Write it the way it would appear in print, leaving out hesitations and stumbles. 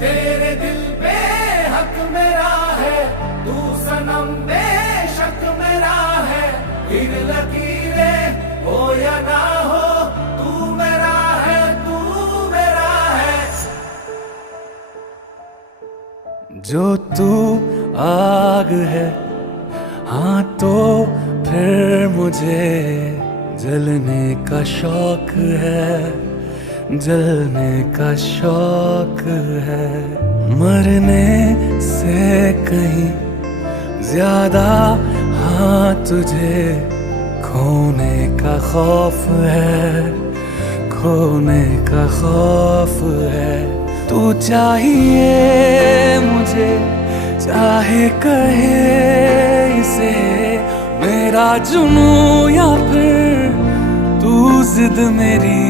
तेरे दिल पे हक मेरा है, तू सनम बेशक मेरा है। फिर लकीरें हो या ना हो, तू मेरा है, तू मेरा है। जो तू आग है, हाँ तो फिर मुझे जलने का शौक है, जलने का शौक है। मरने से कहीं ज्यादा हाँ तुझे खोने का खौफ है, खोने का खौफ है। तू चाहिए मुझे, चाहे कहे इसे मेरा जुनून या फिर तू जिद मेरी